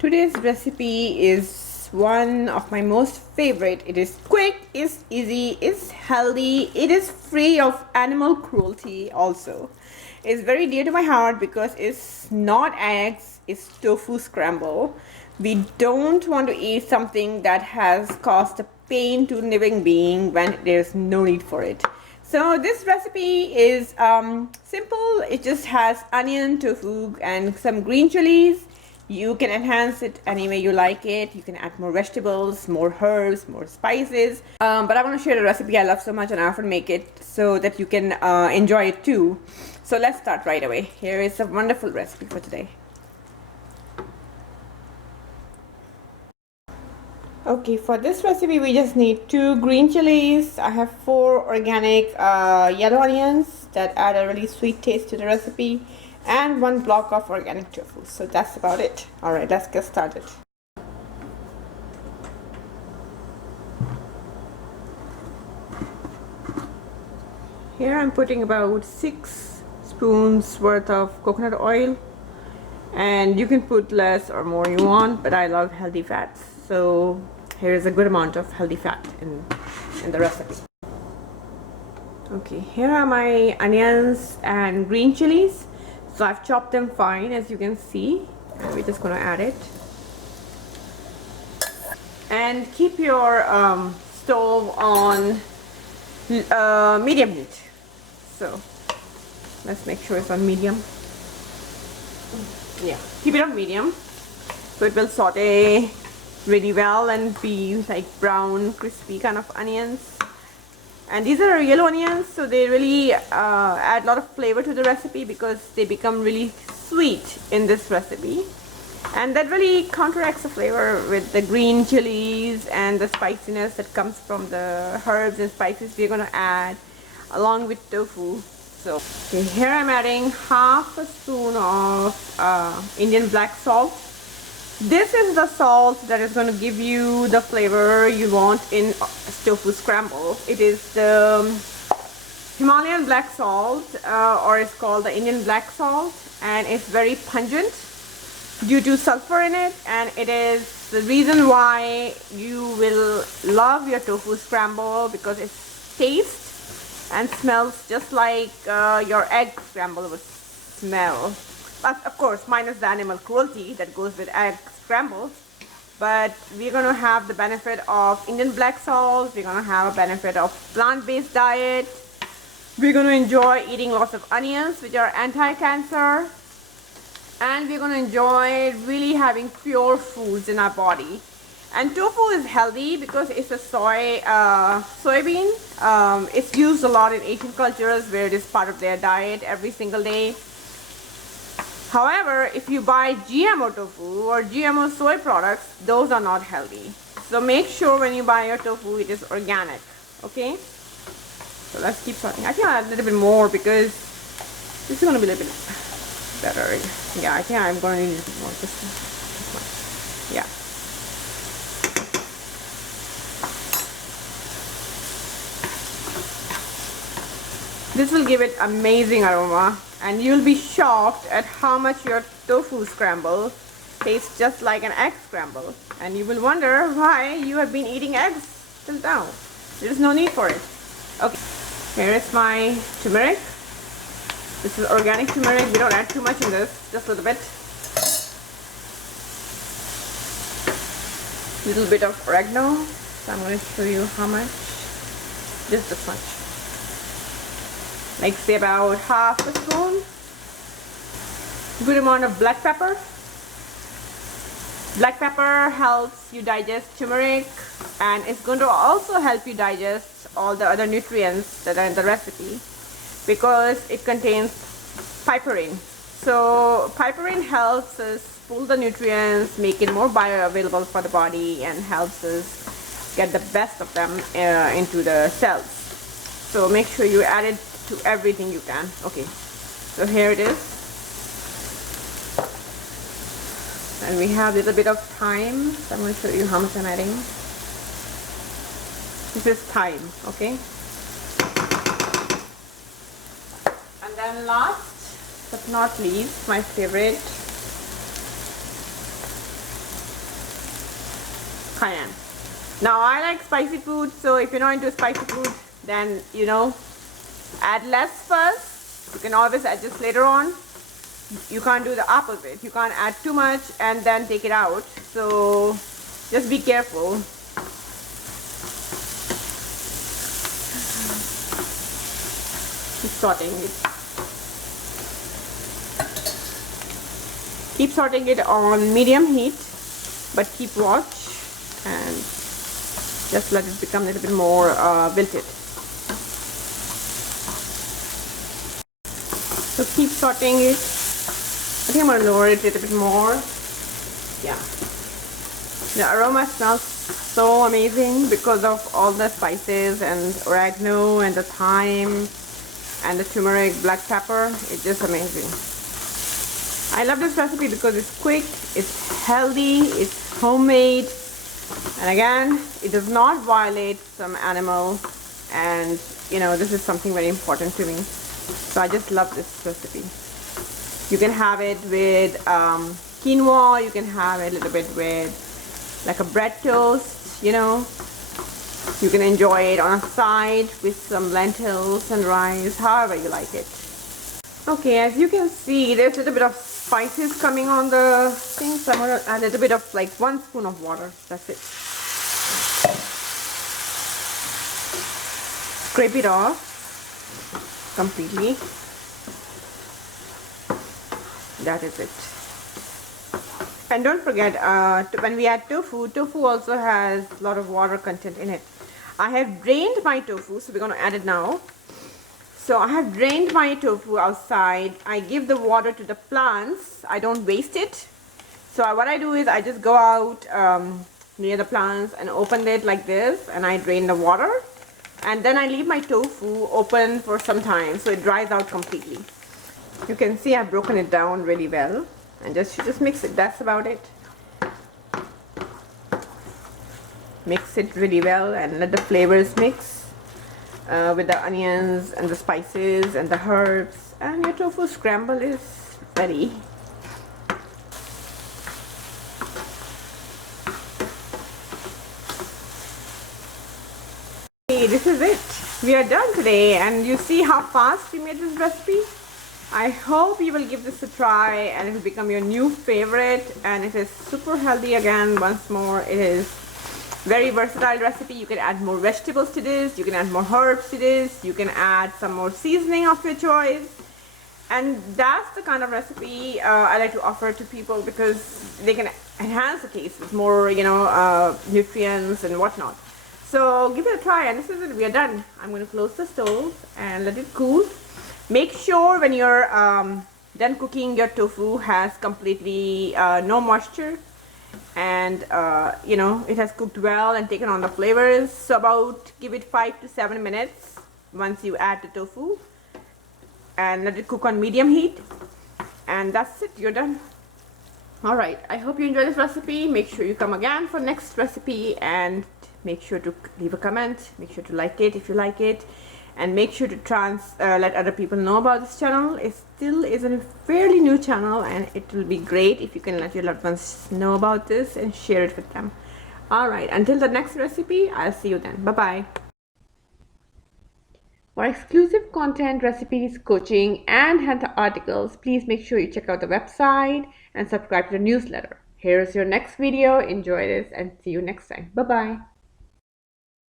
Today's recipe is one of my most favorite. It is quick, it's easy, it's healthy, it is free of animal cruelty also. It's very dear to my heart because it's not eggs, it's tofu scramble. We don't want to eat something that has caused a pain to living being when there's no need for it. So this recipe is simple. It just has onion, tofu, and some green chilies. You can enhance it any way you like it. You can add more vegetables, more herbs, more spices. But I want to share the recipe I love so much, and I often make it so that you can enjoy it too. So let's start right away. Here is a wonderful recipe for today. Okay, for this recipe we just need 2 green chilies. I have 4 organic yellow onions that add a really sweet taste to the recipe, and 1 block of organic tofu. So that's about it. Alright, let's get started. Here I'm putting about 6 spoons worth of coconut oil, and you can put less or more you want, but I love healthy fats, so here is a good amount of healthy fat in the recipe. Okay, here are my onions and green chilies. So I've chopped them fine, as you can see, and we're just going to add it. And keep your stove on medium heat. So let's make sure it's on medium. Yeah, keep it on medium, so it will saute really well and be like brown, crispy kind of onions. And these are yellow onions, so they really add a lot of flavor to the recipe because they become really sweet in this recipe, and that really counteracts the flavor with the green chilies and the spiciness that comes from the herbs and spices we're going to add along with tofu. So okay, here I'm adding half a spoon of Indian black salt. This is the salt that is going to give you the flavor you want in tofu scramble. It is the Himalayan black salt, or it's called the Indian black salt, and it's very pungent due to sulfur in it, and it is the reason why you will love your tofu scramble because it tastes and smells just like your egg scramble would smell. But of course, minus the animal cruelty that goes with egg scramble. But we're going to have the benefit of Indian black salt. We're going to have a benefit of plant-based diet. We're going to enjoy eating lots of onions, which are anti-cancer. And we're going to enjoy really having pure foods in our body. And tofu is healthy because it's a soybean. It's used a lot in Asian cultures where it is part of their diet every single day. However, if you buy GMO tofu or GMO soy products, those are not healthy. So make sure when you buy your tofu, it is organic. Okay? So let's keep starting. I think I'll add a little bit more because this is going to be a little bit better. Yeah, I think I'm going to need a little bit more. This much. Yeah. This will give it amazing aroma, and you'll be shocked at how much your tofu scramble tastes just like an egg scramble, and you will wonder why you have been eating eggs till now. There is no need for it. Okay, here is my turmeric. This is organic turmeric. We don't add too much in this, just a little bit. Little bit of oregano. So I'm going to show you how much. Just this much. Like say about half a spoon. Good amount of black pepper. Black pepper helps you digest turmeric, and it's going to also help you digest all the other nutrients that are in the recipe because it contains piperine. So piperine helps us pull the nutrients, make it more bioavailable for the body, and helps us get the best of them into the cells. So make sure you add it to everything you can. Okay, so here it is, and we have a little bit of thyme. So I'm going to show you how much I'm adding. This is thyme. Okay, and then last but not least, my favorite, cayenne. Now I like spicy food, so if you're not into spicy food, then you know, add less first. You can always adjust later on. You can't do the opposite. You can't add too much and then take it out. So just be careful. Keep sauteing it. Keep sauteing it on medium heat, but keep watch and just let it become a little bit more wilted. So keep sauteing it. I think I'm going to lower it a little bit more. Yeah. The aroma smells so amazing because of all the spices and oregano and the thyme and the turmeric, black pepper. It's just amazing. I love this recipe because it's quick, it's healthy, it's homemade, and again, it does not violate some animal, and you know, this is something very important to me. So I just love this recipe. You can have it with quinoa, you can have it a little bit with like a bread toast, you know. You can enjoy it on a side with some lentils and rice, however you like it. Okay, as you can see, there's a little bit of spices coming on the thing, so I'm going to add a little bit of like 1 spoon of water. That's it. Scrape it off completely. That is it. And don't forget, when we add tofu, tofu also has a lot of water content in it. I have drained my tofu, so we're going to add it now. So I have drained my tofu outside. I give the water to the plants. I don't waste it. So what I do is I just go out near the plants and open it like this, and I drain the water. And then I leave my tofu open for some time so it dries out completely. You can see I've broken it down really well, and just mix it. That's about it. Mix it really well and let the flavors mix with the onions and the spices and the herbs, and your tofu scramble is ready. Okay, this is it. We are done today, and you see how fast we made this recipe. I hope you will give this a try and it will become your new favorite, and it is super healthy. Again, once more, it is very versatile recipe. You can add more vegetables to this, you can add more herbs to this, you can add some more seasoning of your choice, and that's the kind of recipe I like to offer to people because they can enhance the taste with more, you know, nutrients and whatnot. So give it a try, and this is it. We are done. I'm going to close the stove and let it cool. Make sure when you're done cooking, your tofu has completely no moisture, and you know, it has cooked well and taken on the flavors. So about give it 5 to 7 minutes once you add the tofu, and let it cook on medium heat, and that's it. You're done. Alright, I hope you enjoy this recipe. Make sure you come again for next recipe, and make sure to leave a comment. Make sure to like it if you like it, and make sure to let other people know about this channel. It still is a fairly new channel, and it will be great if you can let your loved ones know about this and share it with them. Alright, until the next recipe, I'll see you then. Bye bye. For exclusive content, recipes, coaching, and health articles, please make sure you check out the website and subscribe to the newsletter. Here's your next video. Enjoy this and see you next time. Bye bye.